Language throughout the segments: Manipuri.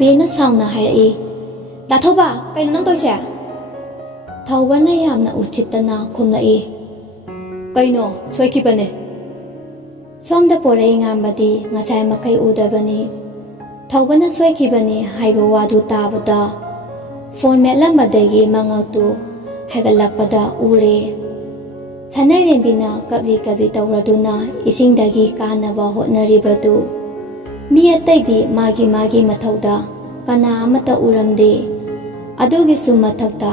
ꯑꯕꯦꯅ ꯁꯥꯎꯅ ꯍꯥꯏꯔꯛꯏ꯫ ꯗꯥ ꯊꯧꯕ, ꯀꯩꯅꯣ ꯅꯪ ꯇꯧꯏꯁꯦ? ꯊꯧꯕꯅ ꯌꯥꯝꯅ ꯎꯁꯤꯠꯇꯅ ꯈꯨꯝꯂꯛꯏ꯫ ꯀꯩꯅꯣ, ꯁꯣꯏꯈꯤꯕꯅꯦ꯫ ꯁꯣꯝꯗ ꯄꯣꯔꯩ ꯉꯥꯟꯕꯗꯤ ꯉꯁꯥꯏ ꯃꯈꯩ ꯎꯗꯕꯅꯤ꯫ ꯊꯧꯕꯅ ꯁꯣꯏꯈꯤꯕꯅꯤ ꯍꯥꯏꯕ ꯋꯥꯗꯨ ꯇꯥꯕꯗ ꯐꯣꯟ ꯃꯦꯠꯂꯝꯕꯗꯒꯤ ꯃꯉꯛꯇꯨ ꯍꯥꯏꯒꯠꯂꯛꯄꯗ ꯎꯔꯦ꯫ ꯁꯅꯔꯦꯝꯕꯤꯅ ꯀꯞꯂꯤ ꯀꯞꯂꯤ ꯇꯧꯔꯗꯨꯅ ꯏꯁꯤꯡꯗꯒꯤ ꯀꯥꯅꯕ ꯍꯣꯠꯅꯔꯤꯕꯗꯨ ꯃꯤ ꯑꯇꯩꯗꯤ ꯃꯥꯒꯤ ꯃꯊꯧꯗ ꯀꯅꯥ ꯑꯃꯠꯇ ꯎꯔꯝꯗꯦ꯫ ꯑꯗꯨꯒꯤꯁꯨ ꯃꯊꯛꯇ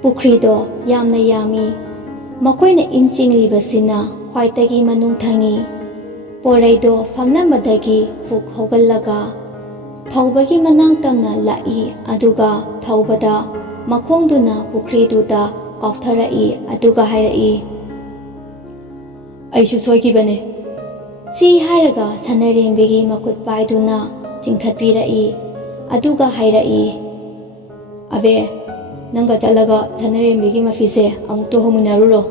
ꯄꯨꯈ꯭ꯔꯤꯗꯣ ꯌꯥꯝꯅ ꯌꯥꯝꯃꯤ꯫ ꯃꯈꯣꯏꯅ ꯏꯟ ꯆꯤꯡꯂꯤꯕꯁꯤꯅ ꯈ꯭ꯋꯥꯏꯗꯒꯤ ꯃꯅꯨꯡ ꯊꯪꯉꯤ꯫ ꯄꯣꯔꯩꯗꯣ ꯐꯝꯂꯝꯕꯗꯒꯤ ꯄꯨꯛ ꯍꯧꯒꯠꯂꯒ ꯊꯧꯕꯒꯤ ꯃꯅꯥꯛ ꯇꯝꯅ ꯂꯥꯛꯏ, ꯑꯗꯨꯒ ꯊꯧꯕꯗ ꯃꯈꯣꯡꯗꯨꯅ ꯄꯨꯈ꯭ꯔꯤꯗꯨꯗ ꯀꯥꯎꯊꯔꯛꯏ, ꯑꯗꯨꯒ ꯍꯥꯏꯔꯛꯏ, ꯑꯩꯁꯨ ꯁꯣꯏꯈꯤꯕꯅꯦ꯫ ꯁꯤ ꯍꯥꯏꯔꯒ ꯁꯅꯔꯦꯝꯕꯤꯒꯤ ꯃꯈꯨꯠ ꯄꯥꯏꯗꯨꯅ ꯆꯤꯡꯈꯠꯄꯤꯔꯛꯏ, ꯑꯗꯨꯒ ꯍꯥꯏꯔꯛꯏ, ꯑꯕꯦ, ꯅꯪꯒ ꯆꯠꯂꯒ ꯁꯅꯔꯦꯝꯕꯤꯒꯤ ꯃꯐꯤꯁꯦ ꯑꯃꯨꯛꯇ ꯍꯣꯡꯃꯤꯟꯅꯔꯨꯔꯣ꯫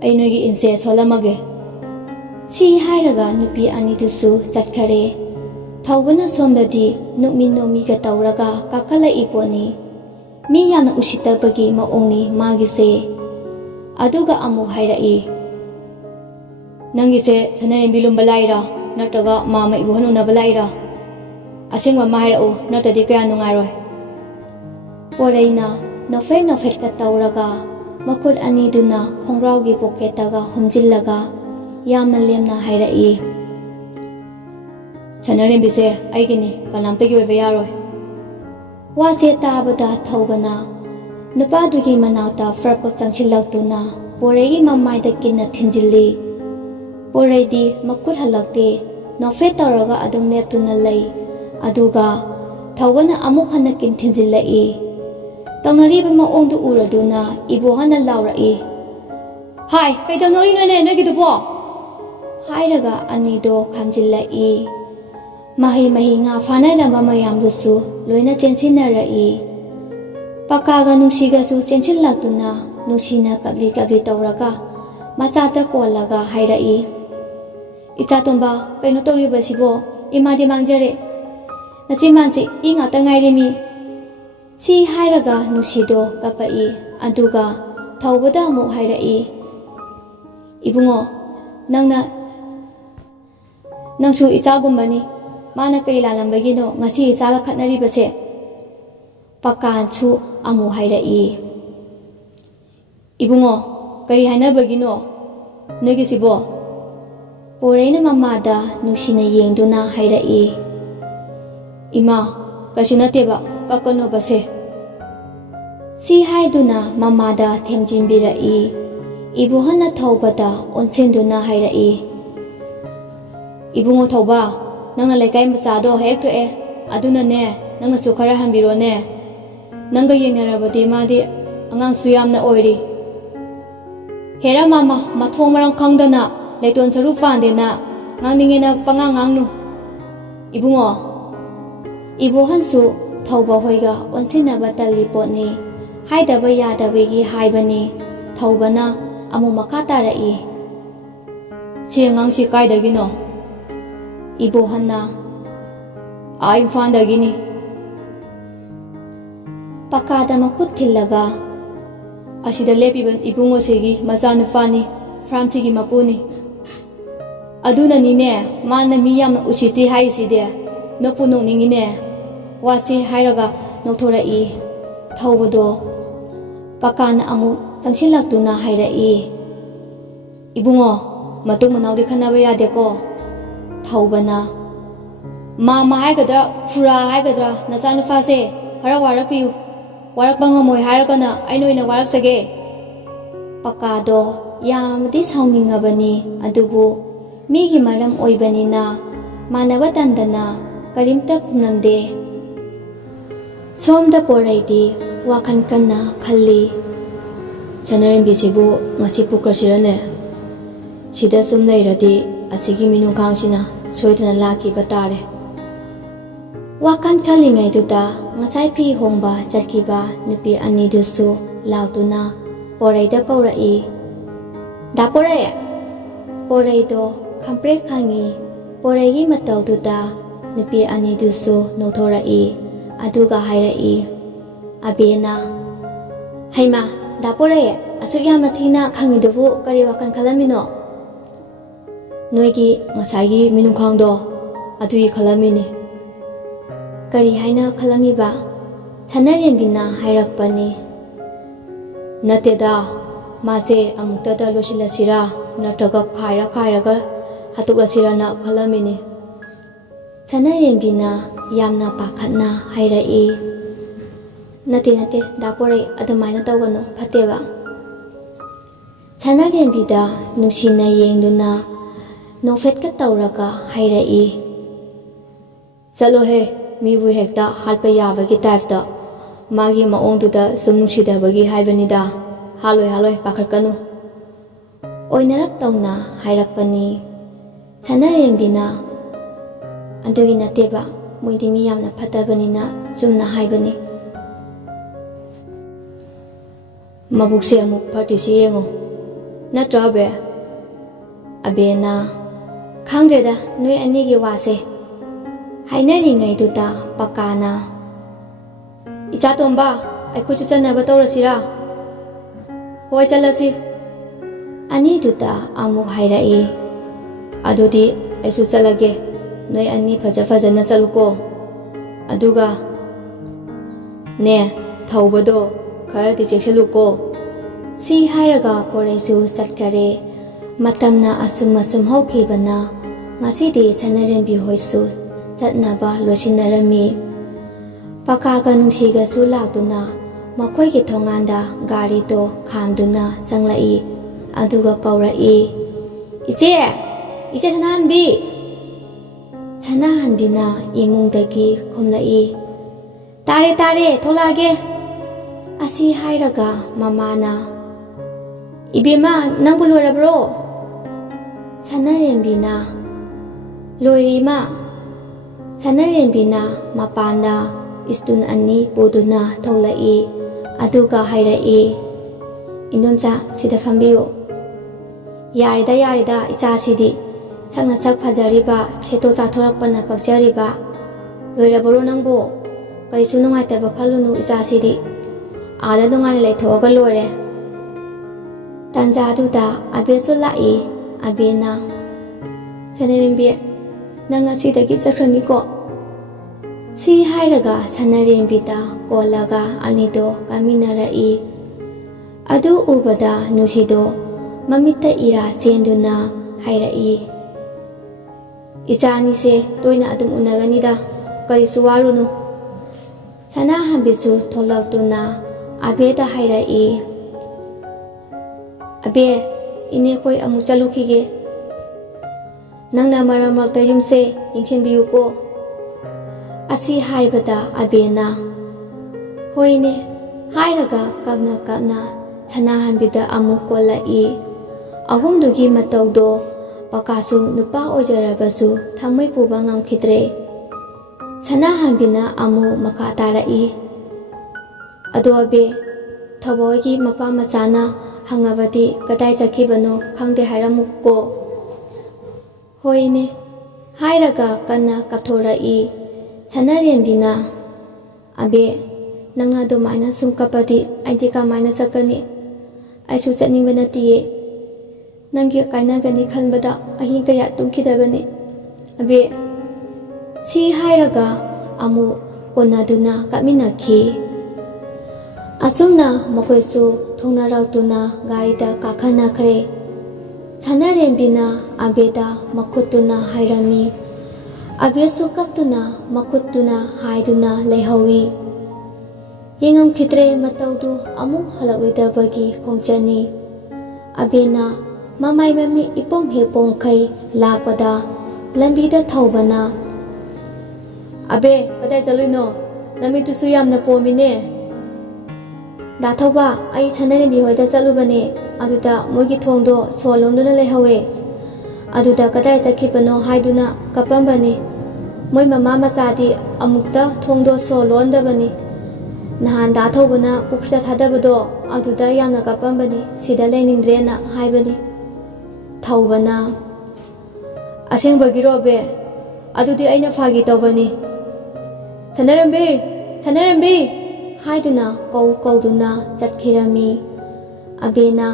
ꯑꯩ ꯅꯣꯏꯒꯤ ꯏꯟꯁꯦ ꯁꯣꯜꯂꯝꯃꯒꯦ꯫ ꯁꯤ ꯍꯥꯏꯔꯒ ꯅꯨꯄꯤ ꯑꯅꯤꯗꯨꯁꯨ ꯆꯠꯈꯔꯦ꯫ ꯊꯧꯕꯅ ꯁꯣꯝꯗꯗꯤ ꯅꯣꯛꯃꯤ ꯅꯣꯛꯃꯤꯒ ꯇꯧꯔꯒ ꯀꯥꯈꯠꯂꯛꯏ ꯄꯣꯠꯅꯤ꯫ ꯃꯤ ꯌꯥꯝꯅ ꯎꯁꯤꯠꯇꯕꯒꯤ ꯃꯑꯣꯡꯅꯤ ꯃꯥꯒꯤꯁꯦ꯫ ꯑꯗꯨꯒ ꯑꯃꯨꯛ ꯍꯥꯏꯔꯛꯏ, ꯅꯪꯒꯤꯁꯦ ꯁꯅꯔꯦꯝꯕꯤ ꯂꯨꯝꯕ ꯂꯥꯛꯏꯔꯥ ꯅꯠꯇ꯭ꯔꯒ ꯃꯥꯝꯃ ꯏꯕꯣꯍꯟ ꯎꯅꯕ ꯂꯥꯛꯏꯔꯥ? ꯑꯁꯦꯡꯕ ꯑꯃ ꯍꯥꯏꯔꯛꯎ, ꯅꯠꯇ꯭ꯔꯗꯤ ꯀꯌꯥ ꯅꯨꯡꯉꯥꯏꯔꯣꯏ꯫ ꯄꯣꯔꯩꯅ ꯅꯣꯐꯦꯠ ꯅꯣꯐꯦꯠꯀ ꯇꯧꯔꯒ ꯃꯈꯨꯠ ꯑꯅꯤꯗꯨꯅ ꯈꯣꯡꯒ꯭ꯔꯥꯎꯒꯤ ꯄꯣꯀꯦꯠꯇꯒ ꯍꯨꯝꯖꯤꯜꯂꯒ ꯌꯥꯝꯅ ꯂꯦꯝꯅ ꯍꯥꯏꯔꯛꯏ, ꯁꯅꯔꯦꯝꯕꯤꯁꯦ ꯑꯩꯒꯤꯅꯤ, ꯀꯅꯥꯝꯇꯒꯤ ꯑꯣꯏꯕ ꯌꯥꯔꯣꯏ꯫ ꯋꯥꯁꯦ ꯇꯥꯕꯗ ꯊꯧꯕꯅ ꯅꯨꯄꯥꯗꯨꯒꯤ ꯃꯅꯥꯛꯇ ꯐ꯭ꯔꯞ ꯆꯪꯁꯤꯜꯂꯛꯇꯨꯅ ꯄꯣꯔꯩꯒꯤ ꯃꯃꯥꯏꯗ ꯀꯤꯟꯅ ꯊꯤꯟꯖꯤꯜꯂꯤ꯫ ꯄꯣꯔꯩꯗꯤ ꯃꯈꯨꯠ ꯍꯜꯂꯛꯇꯦ, ꯅꯣꯐꯦꯠ ꯇꯧꯔꯒ ꯑꯗꯨꯝ ꯂꯦꯞꯇꯨꯅ ꯂꯩ꯫ ꯑꯗꯨꯒ ꯊꯧꯕꯅ ꯑꯃꯨꯛ ꯍꯟꯅ ꯀꯤꯟ ꯊꯤꯟꯖꯤꯜꯂꯛꯏ꯫ ꯇꯧꯅꯔꯤꯕ ꯃꯑꯣꯡꯗꯨ ꯎꯔꯗꯨꯅ ꯏꯕꯣꯍꯟꯅ ꯂꯥꯎꯔꯛꯏ, ꯍꯥꯏ, ꯀꯩꯗꯧꯅꯔꯤꯅꯣꯅꯦ ꯅꯣꯏꯒꯤꯗꯨꯕꯣ? ꯍꯥꯏꯔꯒ ꯑꯅꯤꯗꯣ ꯈꯥꯝꯖꯤꯜꯂꯛꯏ꯫ ꯃꯍꯩ ꯉꯥ ꯐꯥꯅꯔꯝꯕ ꯃꯌꯥꯝꯗꯨꯁꯨ ꯂꯣꯏꯅ ꯆꯦꯟꯁꯤꯟꯅꯔꯛꯏ꯫ ꯄꯀꯥꯒ ꯅꯨꯡꯁꯤꯒꯁꯨ ꯆꯦꯟꯁꯤꯜꯂꯛꯇꯨꯅ ꯅꯨꯡꯁꯤꯅ ꯀꯞꯂꯤ ꯀꯞꯂꯤ ꯇꯧꯔꯒ ꯃꯆꯥꯇ ꯀꯣꯜꯂꯒ ꯍꯥꯏꯔꯛꯏ, ꯏꯆꯥꯇꯣꯝꯕ, ꯀꯩꯅꯣ ꯇꯧꯔꯤꯕꯁꯤꯕꯣ? ꯏꯃꯥꯗꯤ ꯃꯥꯡꯖꯔꯦ, ꯅꯆꯤꯟꯕꯥꯟꯁꯤ ꯏ ꯉꯥꯛꯇ ꯉꯥꯏꯔꯦꯃꯤ꯫ ꯁꯤ ꯍꯥꯏꯔꯒ ꯅꯨꯡꯁꯤꯗꯣ ꯀꯞꯄꯛꯏ, ꯑꯗꯨꯒ ꯊꯧꯕꯗ ꯑꯃꯨꯛ ꯍꯥꯏꯔꯛꯏ, ꯏꯕꯨꯡꯉꯣ, ꯅꯪꯁꯨ ꯏꯆꯥꯒꯨꯝꯕꯅꯤ, ꯃꯥꯅ ꯀꯔꯤ ꯂꯥꯜꯂꯝꯕꯒꯤꯅꯣ ꯉꯁꯤ ꯏꯆꯥꯒ ꯈꯠꯅꯔꯤꯕꯁꯦ? ꯄꯀꯥꯁꯨ ꯑꯃꯨꯛ ꯍꯥꯏꯔꯛꯏ, ꯏꯕꯨꯡꯉो, ꯀꯔꯤ ꯍꯥꯏꯅꯕꯒꯤꯅೋ ꯅꯣꯏꯒꯤꯁꯤꯕꯣ? ꯄꯣꯔꯩꯅ ꯃꯃꯥꯗ ꯅꯨꯡꯁꯤꯅ ꯌꯦꯡꯗꯨꯅ ꯍꯥꯏꯔꯛꯏ, ꯏꯃꯥ, ꯀꯩꯁꯨ ꯅꯠꯇꯦꯕ, ꯀꯞꯀꯅꯣꯕꯁꯦ꯫ ꯁꯤ ꯍꯥꯏꯗꯨꯅ ꯃꯃꯥꯗ ꯊꯦꯝꯖꯤꯟꯕꯤꯔꯛꯏ꯫ ꯏꯕꯣꯍꯟꯅ ꯊꯧꯕꯗ ꯑꯣꯟꯁꯤꯟꯗꯨꯅ ꯍꯥꯏꯔꯛꯏ, ꯏꯕꯨꯡꯉꯣ ꯊꯧꯕ, ꯅꯪꯅ ꯂꯩꯀꯥꯏ ꯃꯆꯥꯗꯣ ꯍꯦꯛ ꯊꯣꯛꯑꯦ, ꯑꯗꯨꯅꯅꯦ ꯅꯪꯅꯁꯨ ꯈꯔ ꯍꯟꯕꯤꯔꯣꯅꯦ꯫ ꯅꯪꯒ ꯌꯦꯡꯅꯔꯕꯗꯤ ꯃꯥꯗꯤ ꯑꯉꯥꯡꯁꯨ ꯌꯥꯝꯅ ꯑꯣꯏꯔꯤ꯫ ꯍꯦꯔꯥ ꯃꯥꯃ, ꯃꯊꯣꯡ ꯃꯔꯝ ꯈꯪꯗꯅ ꯂꯩꯇꯣꯟ ꯁꯔꯨ ꯄꯥꯟꯗꯦꯅ ꯉꯥꯡꯅꯤꯡꯉꯦꯅ ꯄꯉꯥꯡ ꯉꯥꯡꯅꯨ꯫ ꯏꯕꯨꯡꯉꯣ, ꯏꯕꯣꯍꯟꯁꯨ ꯊꯧꯕ ꯍꯣꯏꯒ ꯑꯣꯟꯁꯤꯟꯅꯕ ꯇꯜꯂꯤ ꯄꯣꯠꯅꯤ꯫ ꯍꯥꯏꯗꯕ ꯌꯥꯗꯕꯒꯤ ꯍꯥꯏꯕꯅꯤ꯫ ꯊꯧꯕꯅ ꯑꯃꯨꯛ ꯃꯈꯥ ꯇꯥꯔꯛꯏ, ꯁꯤ ꯑꯉꯥꯡꯁꯤ ꯀꯥꯏꯗꯒꯤꯅꯣ? ꯏꯕꯣꯍꯟꯅ, ꯏꯝꯐꯥꯜꯗꯒꯤꯅꯤ꯫ ꯄꯀꯥꯗ ꯃꯈꯨꯠ ꯊꯤꯜꯂꯒ, ꯑꯁꯤꯗ ꯂꯦꯞꯄꯤꯕ ꯏꯕꯨꯡꯉꯣꯁꯤꯒꯤ ꯃꯆꯥꯅꯨꯄꯥꯅꯤ, ꯐꯥꯔꯝꯁꯤꯒꯤ ꯃꯄꯨꯅꯤ꯫ ꯑꯗꯨꯅꯅꯤꯅꯦ ꯃꯥꯅ ꯃꯤ ꯌꯥꯝꯅ ꯎꯁꯤꯠꯇꯦ ꯍꯥꯏꯔꯤꯁꯤꯗꯤ, ꯅꯣꯛꯄꯨ ꯅꯣꯛꯅꯤꯡꯉꯤꯅꯦ꯫ ꯋꯥꯁꯤ ꯍꯥꯏꯔꯒ ꯅꯣꯛꯊꯣꯔꯛꯏ ꯊꯧꯕꯗꯣ꯫ ꯄꯀꯥꯅ ꯑꯃꯨꯛ ꯆꯪꯁꯤꯜꯂꯛꯇꯨꯅ ꯍꯥꯏꯔꯛꯏ, ꯏꯕꯨꯡꯉꯣ, ꯃꯇꯨꯡ ꯃꯅꯥꯎꯗꯤ ꯈꯟꯅꯕ ꯌꯥꯗꯦꯀꯣ꯫ ꯊꯧꯕꯅ, ꯃꯥꯝꯃ ꯍꯥꯏꯒꯗ꯭ꯔꯥ ꯈꯨꯔꯥ ꯍꯥꯏꯒꯗ꯭ꯔꯥ ꯅꯆꯥꯅꯨꯄꯥꯁꯦ ꯈꯔ ꯋꯥꯔꯛꯄꯤꯌꯨ, ꯋꯥꯔꯛꯄ ꯉꯝꯃꯣꯏ ꯍꯥꯏꯔꯒꯅ ꯑꯩꯅ ꯑꯣꯏꯅ ꯋꯥꯔꯛꯆꯒꯦ꯫ ꯄꯀꯥꯗꯣ ꯌꯥꯝꯅꯗꯤ ꯁꯥꯎꯅꯤꯡꯉꯕꯅꯤ, ꯑꯗꯨꯕꯨ ꯃꯤꯒꯤ ꯃꯔꯝ ꯑꯣꯏꯕꯅꯤꯅ ꯃꯥꯟꯅꯕ ꯇꯟꯗꯅ ꯀꯔꯤꯝꯇ ꯈꯨꯝꯂꯝꯗꯦ꯫ ꯁꯣꯝꯗ ꯄꯣꯔꯩꯗꯤ ꯋꯥꯈꯜ ꯀꯟꯅ ꯈꯜꯂꯤ, ꯁꯅꯔꯦꯝꯕꯤꯁꯤꯕꯨ ꯉꯁꯤ ꯄꯨꯈ꯭ꯔꯁꯤꯔꯅꯦ? ꯁꯤꯗ ꯁꯨꯝ ꯂꯩꯔꯗꯤ ꯑꯁꯤꯒꯤ ꯃꯤꯅꯨꯡꯈꯥꯡꯁꯤꯅ ꯁꯣꯏꯗꯅ ꯂꯥꯛꯈꯤꯕ ꯇꯥꯔꯦ꯫ ꯋꯥꯈꯜ ꯈꯜꯂꯤꯉꯩꯗꯨꯗ ꯉꯁꯥꯏ ꯐꯤ ꯍꯣꯡꯕ ꯆꯠꯈꯤꯕ ꯅꯨꯄꯤ ꯑꯅꯤꯗꯨꯁꯨ ꯂꯥꯛꯇꯨꯅ ꯄꯣꯔꯩꯗ ꯀꯧꯔꯛꯏ, ꯗꯥ ꯄꯣꯔꯩ! ꯄꯣꯔꯩꯗꯣ ꯈꯪꯄ꯭ꯔꯦꯛ ꯈꯪꯉꯤ ꯄꯣꯔꯩꯒꯤ ꯃꯇꯧꯗꯨꯗ꯫ nupi anidusu nokthoraki aduga hairaki abena haima dapore asuk yamna thina khangidubu kari wakan khalamino noigi ngasagi minungkhangdo adui khalamini kari haina khalamiba sanarembina hairakpani nateda mase amuktada losilasira nataga khairaga hatuklasira na khalamini sanarembina yamna pakhatna hairai nate dapore adumaina tawgano phateba sanarembida nusina yengduna nofetka tawraga hairai chalohe mibu hekta halpa yabagi typeta magi maongduda sumnusidabagi haibanida haloi pakhatkanu oinarap tawna hairakpani sanarembina adugi nateba moidi mi yamna phatabanina sumna haibani mabukse amuk phatisi yengo natrabe abena khangdeda noi anigi wase hainaringaiduda pakana icha tomba aikhoju chanaba tawrasira hoi chalasi ani duda amuk hairai adudi aisu chalage noi ani fajana chaluko aduga ne thawbado kharadi cheksaluko si hairaga poraisu chatkare matamna asum hokibana ngasidi sanarembi hoisu chatnaba losinarami pakaga nungsiga su lakduna makhoi ki thonganda gari to khamduna changlai aduga kaurai iche sanahanbina imungdagi khumlai tare tholage asi hairaga mamana ibema nangbu loirabro sanarembina loirima sanarembina mapanda istun ani puduna tholai aduga hairai indomcha sida fambiyo yarida icha sidi sakna sak phajariba seto chathorakpana pakjariba loirabro nangbo karisu nungaitaba khalunu icha sidi ada nungai leithoga loire tanja duda abesu lai abena sanarembi nanga sidagi chakhrani ko si hairaga sanarembida kolaga anido kaminarai adu ubada nusido mamita ira chenduna hairai ichani se toina adum unaganida karisu warunu sanahanbisu tholaktuna abeda hairai abe ine koi amu chalukhige nangna maramakta yumse yingsinbiyuko asi haibada abena hoine hairaga kapna sanahanbida amu kolai ahumdugi matawdo pakasu nupa ojarabasu thamai puba ngamkhidre sanahanbina amu makha tarai adobe thabogi mapa machana hangabadi kadai chakibano khangde hairamukko hoine hairaga kanna kapthorai sanarembina abe nangna do maina sum kapadi aidi ka maina chakani aisu chatning banatiye nangi kaina gani khanbada ahi kaya tumkhidabani abe si hairaga amu konaduna kaminakhi asumna makoisu thongnarautuna garida kakhana khre sanarembina abeda makhutuna hairami abesu kaptuna makhutuna haiduna leihawi yengam khitre mataudu amu halawidabagi khongchani abena mamai mami ipom hepom khai lakpada lambida thawbana abe kadai chaluino namitusu yamna pomine dathawba ai sanarembi hoida chalubani aduda mogi thongdo solonduna leihawe aduda kadai chakhibano haiduna kapambani moi mama machadi amukta thongdo solondabani nahan dathawbana pukhra thadabado aduda yamna kapambani sida ꯑꯗꯨꯗꯤ ꯑꯩꯅ ꯐꯥꯒꯤ ꯇꯧꯕꯅꯤ. ꯁꯅꯔꯦꯝꯕꯤ, ꯁꯅꯔꯦꯝꯕꯤ ꯍꯥꯏꯗꯨꯅ ꯀꯧꯗꯨꯅ ꯆꯠꯈꯤꯔꯝꯃꯤ. ꯑꯕꯦꯅ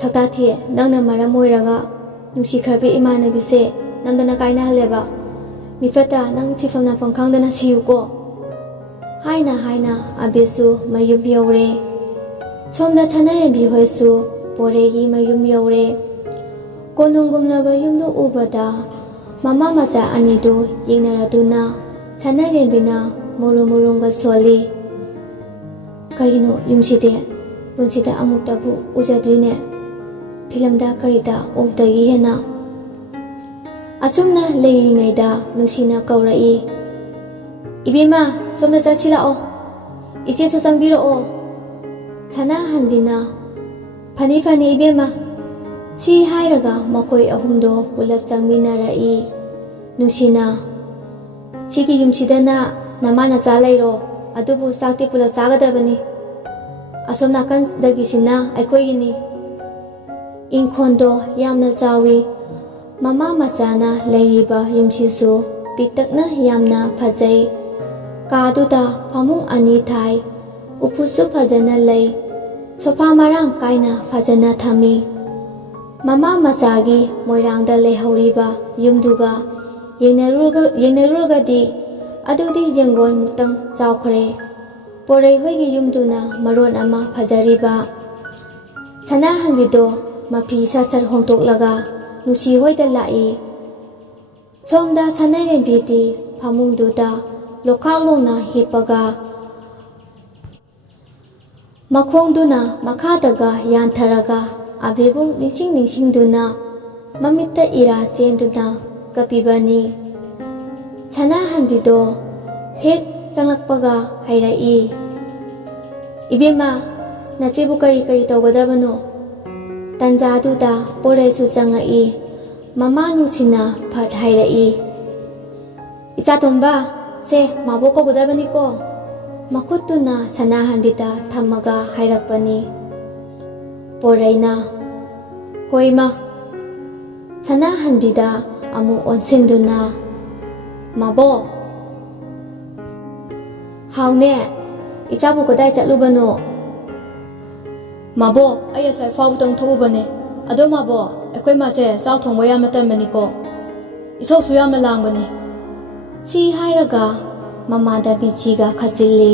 ꯁꯛꯇꯥꯊꯤ, ꯅꯪꯅ ꯃꯔꯝ ꯑꯣꯏꯔꯒ ꯅꯨꯡꯁꯤꯈ꯭ꯔꯕꯤ ꯏꯃꯥꯟꯅꯕꯤꯁꯦ ꯅꯝꯗꯅ ꯀꯥꯏꯅꯍꯜꯂꯦꯕ. ꯃꯤꯐꯠꯇ ꯅꯪ ꯁꯤꯐꯝ ꯅꯥꯐꯝ ꯈꯪꯗꯅ ꯁꯤꯌꯨꯀꯣ. ꯍꯥꯏꯅ ꯑꯕꯦꯁꯨ ꯃꯌꯨꯝ ꯌꯧꯔꯦ. ꯁꯣꯝꯗ ꯁꯅꯔꯦꯝꯕꯤ ꯍꯣꯏꯁꯨ ꯄꯣꯔꯩꯒꯤ ꯃꯌꯨꯝ ꯌꯧꯔꯦ. ꯀꯣꯅꯨꯡꯒꯨꯝꯂꯕ ꯌꯨꯝꯗꯨ ꯎꯕꯗ ꯃꯃꯥ ꯃꯆꯥ ꯑꯅꯤꯗꯨ ꯌꯦꯡꯅꯔꯗꯨꯅ ꯁꯅꯔꯦꯝꯕꯤꯅ ꯃꯨꯔꯨꯝꯒ ꯁꯣꯜꯂꯤ. ꯀꯔꯤꯅꯣ ꯌꯨꯝꯁꯤꯗꯤ ꯄꯨꯟꯁꯤꯗ ꯑꯃꯨꯛꯇꯕꯨ ꯎꯖꯗ꯭ꯔꯤꯅꯦ. ꯐꯤꯂꯝꯗ ꯀꯔꯤꯗ ꯎꯕꯗꯒꯤ ꯍꯦꯟꯅ. ꯑꯁꯨꯝꯅ ꯂꯩꯔꯤꯉꯩꯗ ꯅꯨꯡꯁꯤꯅ ꯀꯧꯔꯛꯏ. ꯏꯕꯦꯝꯃ, ꯁꯣꯝꯗ ꯆꯠꯁꯤ ꯂꯥꯛꯑꯣ. ꯏꯆꯦꯁꯨ ꯆꯪꯕꯤꯔꯛꯑꯣ. ꯁꯅꯥꯍꯟꯕꯤꯅ ꯐꯅꯤ ꯏꯕꯦꯝꯃ. ꯁꯤ ꯍꯥꯏꯔꯒ ꯃꯈꯣꯏ ꯑꯍꯨꯝꯗꯣ ꯄꯨꯂꯞ ꯆꯪꯃꯤꯟꯅꯔꯛꯏ. ꯅꯨꯡꯁꯤꯅ, ꯁꯤꯒꯤ ꯌꯨꯝꯁꯤꯗꯅ ꯅꯃꯥ ꯅꯆꯥ ꯂꯩꯔꯣ, ꯑꯗꯨꯕꯨ ꯆꯥꯛꯇꯤ ꯄꯨꯂꯞ ꯆꯥꯒꯗꯕꯅꯤ. ꯑꯁꯣꯝ ꯅꯥꯀꯟꯗꯒꯤꯁꯤꯅ ꯑꯩꯈꯣꯏꯒꯤꯅꯤ. ꯏꯪꯈꯣꯜꯗꯣ ꯌꯥꯝꯅ ꯆꯥꯎꯏ. ꯃꯃꯥ ꯃꯆꯥꯅ ꯂꯩꯔꯤꯕ ꯌꯨꯝꯁꯤꯁꯨ ꯄꯤꯛꯇꯛꯅ ꯌꯥꯝꯅ ꯐꯖꯩ. ꯀꯥꯗꯨꯗ ꯐꯃꯨꯡ 2 ꯊꯥꯏ. ꯎꯄꯨꯁꯨ ꯐꯖꯅ ꯂꯩ. ꯁꯣꯐꯥ ꯃꯔꯥꯡ ꯀꯥꯏꯅ ꯐꯖꯅ ꯊꯝꯃꯤ. ꯃꯃꯥ ꯃꯆꯥꯒꯤ ꯃꯣꯏꯔꯥꯡꯗ ꯂꯩꯍꯧꯔꯤꯕ ꯌꯨꯝꯗꯨꯒ ꯌꯦꯡꯅꯔꯨꯔꯒꯗꯤ ꯑꯗꯨꯗꯤ ꯌꯦꯡꯒꯣꯟ ꯃꯨꯛꯇꯪ ꯆꯥꯎꯈ꯭ꯔꯦ. ꯄꯣꯔꯩ ꯍꯣꯏꯒꯤ ꯌꯨꯝꯗꯨꯅ ꯃꯔꯣꯟ ꯑꯃ ꯐꯖꯔꯤꯕ. ꯁꯅꯥꯍꯟꯕꯤꯗꯣ ꯃꯐꯤ ꯁꯠ ꯍꯣꯡꯗꯣꯛꯂꯒ ꯅꯨꯡꯁꯤ ꯍꯣꯏꯗ ꯂꯥꯛꯏ. ꯁꯣꯝꯗ ꯁꯅꯔꯦꯝꯕꯤꯗꯤ ꯐꯃꯨꯡꯗꯨꯗ ꯂꯣꯛꯈꯥꯛꯂꯣꯡꯅ ꯍꯤꯞꯄꯒ ꯃꯈꯣꯡꯗꯨꯅ ꯃꯈꯥꯗꯒ ꯌꯥꯟꯊꯔꯒ ꯑꯕꯦꯕꯨ ꯅꯤꯡꯁꯤꯡꯗꯨꯅ ꯃꯃꯤꯠꯇ ꯏꯔꯥ ꯆꯦꯟꯗꯨꯅ ꯀꯞꯄꯤꯕꯅꯤ. ꯁꯅꯥꯍꯟꯕꯤꯗꯣ ꯍꯦꯛ ꯆꯪꯂꯛꯄꯒ ꯍꯥꯏꯔꯛꯏ. ꯏꯕꯦꯝꯃ, ꯅꯆꯦꯕꯨ ꯀꯔꯤ ꯇꯧꯒꯗꯕꯅꯣ? ꯇꯟꯖꯥꯗꯨꯗ ꯄꯣꯔꯩꯁꯨ ꯆꯪꯉꯛꯏ. ꯃꯃꯥ ꯅꯨꯡꯁꯤꯅ ꯐꯠ ꯍꯥꯏꯔꯛꯏ. ꯏꯆꯥꯇꯣꯝꯕ, ꯁꯦ ꯃꯥꯕꯣꯛ ꯀꯧꯒꯗꯕꯅꯤꯀꯣ. ꯃꯈꯨꯠꯇꯨꯅ ꯁꯅꯥꯍꯟꯕꯤꯗ ꯊꯝꯃꯒ ꯍꯥꯏꯔꯛꯄꯅꯤ. ꯄꯣꯔꯩꯅ ꯍꯣꯏ ꯃꯥ. ꯁꯅꯥꯍꯟꯕꯤꯗ ꯑꯃꯨꯛ ꯑꯣꯟꯁꯤꯟꯗꯨꯅ ꯃꯥꯕꯣꯛ. ꯍꯥꯎꯅꯦ, ꯏꯆꯥꯕꯨ ꯀꯗꯥꯏ ꯆꯠꯂꯨꯕꯅꯣ? ꯃꯥꯕꯣꯛ, ꯑꯩ ꯑꯁꯥꯏ ꯐꯥꯎꯕꯇꯪ ꯊꯣꯛꯎꯕꯅꯦ. ꯑꯗꯣ ꯃꯥꯕꯣꯛ, ꯑꯩꯈꯣꯏ ꯃꯥꯁꯦ ꯆꯥꯛ ꯊꯣꯡꯕ ꯌꯥꯝꯅ ꯇꯟꯕꯅꯤꯀꯣ. ꯏꯁꯧꯁꯨ ꯌꯥꯝꯅ ꯂꯥꯡꯕꯅꯤ. ꯁꯤ ꯍꯥꯏꯔꯒ ꯃꯃꯥꯗ ꯃꯤꯠꯆꯤꯒ ꯈꯠꯆꯤꯜꯂꯤ.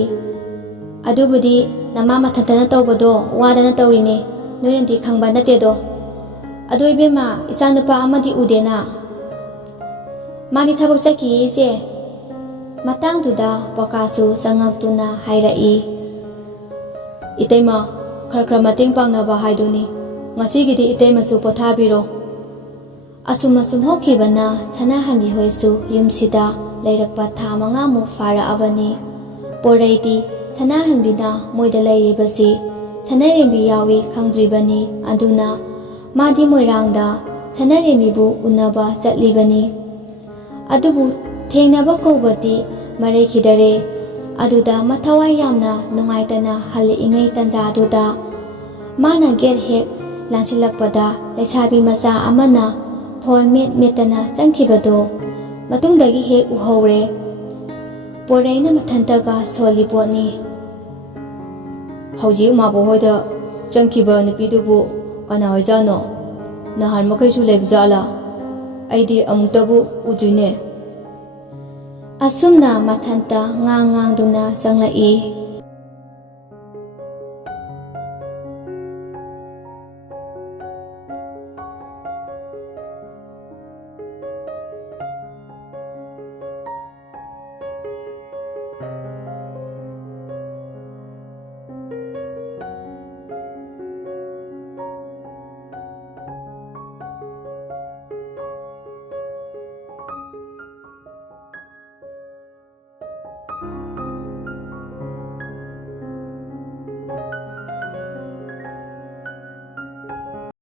ꯑꯗꯨꯕꯨꯗꯤ ꯅꯃꯥ ꯃꯊꯟꯇꯅ ꯇꯧꯕꯗꯣ ꯋꯥꯗꯅ ꯇꯧꯔꯤꯅꯦ. ꯅꯣꯏꯅꯗꯤ ꯈꯪꯕ ꯅꯠꯇꯦꯗꯣ. ꯑꯗꯣ ꯏꯕꯦꯝꯃ, ꯏꯆꯥꯅꯨꯄꯥ ꯑꯃꯗꯤ ꯎꯗꯦꯅ. ꯃꯥꯗꯤ ꯊꯕꯛ ꯆꯠꯈꯤꯌꯦ ꯏꯆꯦ. ꯃꯇꯥꯡꯗꯨꯗ ꯄ꯭ꯔꯀꯥꯁꯁꯨ ꯆꯪꯉꯛꯇꯨꯅ ꯍꯥꯏꯔꯛꯏ. ꯏꯇꯩꯃ, ꯈꯔ ꯃꯇꯦꯡ ꯄꯥꯡꯅꯕ ꯍꯥꯏꯗꯨꯅꯤ. ꯉꯁꯤꯒꯤꯗꯤ ꯏꯇꯩꯃꯁꯨ ꯄꯣꯊꯥꯕꯤꯔꯣ. ꯑꯁꯨꯝ ꯍꯧꯈꯤꯕꯅ ꯁꯅꯥꯍꯟꯕꯤ ꯍꯣꯏꯁꯨ ꯌꯨꯝꯁꯤꯗ ꯂꯩꯔꯛꯄ ꯊꯥ 5ꯃꯨꯛ ꯐꯥꯔꯛꯑꯕꯅꯤ. ꯄꯣꯔꯩꯗꯤ ꯁꯅꯥꯍꯟꯕꯤꯅ ꯃꯣꯏꯗ ꯂꯩꯔꯤꯕꯁꯤ ꯁꯅꯔꯦꯝꯕꯤ ꯌꯥꯎꯏ ꯈꯪꯗ꯭ꯔꯤꯕꯅꯤ. ꯑꯗꯨꯅ ꯃꯥꯗꯤ ꯃꯣꯏꯔꯥꯡꯗ ꯁꯅꯔꯦꯝꯕꯤꯕꯨ ꯎꯅꯕ ꯆꯠꯂꯤꯕꯅꯤ. ꯑꯗꯨꯕꯨ ꯊꯦꯡꯅꯕ ꯀꯧꯕꯗꯤ ꯃꯔꯩꯈꯤꯗꯔꯦ. ꯑꯗꯨꯗ ꯃꯊꯋꯥꯏ ꯌꯥꯝꯅ ꯅꯨꯡꯉꯥꯏꯇꯅ ꯍꯜꯂꯛꯏꯉꯩ ꯇꯟꯖꯥꯗꯨꯗ ꯃꯥꯅ ꯒꯦꯠ ꯍꯦꯛ ꯂꯥꯟꯁꯤꯜꯂꯛꯄꯗ ꯂꯩꯁꯥꯕꯤ ꯃꯆꯥ ꯑꯃꯅ ꯐꯣꯟ ꯃꯦꯠꯇꯅ ꯆꯪꯈꯤꯕꯗꯣ ꯃꯇꯨꯡꯗꯒꯤ ꯍꯦꯛ ꯎꯍꯧꯔꯦ. ꯄꯣꯔꯩꯅ ꯃꯊꯟꯇꯒ ꯁꯣꯜꯂꯤ ꯄꯣꯠꯅꯤ. ꯍꯧꯖꯤꯛ ꯃꯥꯕꯣꯛ ꯍꯣꯏꯗ ꯆꯪꯈꯤꯕ ꯅꯨꯄꯤꯗꯨꯕꯨ ꯀꯅꯥ ꯑꯣꯏꯖꯥꯠꯅꯣ? ꯅꯍꯥꯟ ꯃꯈꯩꯁꯨ ꯂꯩꯕ ꯖꯥꯠꯂꯥ? ꯑꯩꯗꯤ ꯑꯃꯨꯛꯇꯕꯨ ꯎꯗ꯭ꯔꯤꯅꯦ. ꯑꯁꯨꯝꯅ ꯃꯊꯟꯇ ꯉꯥꯡꯗꯨꯅ ꯆꯪꯂꯛꯏ.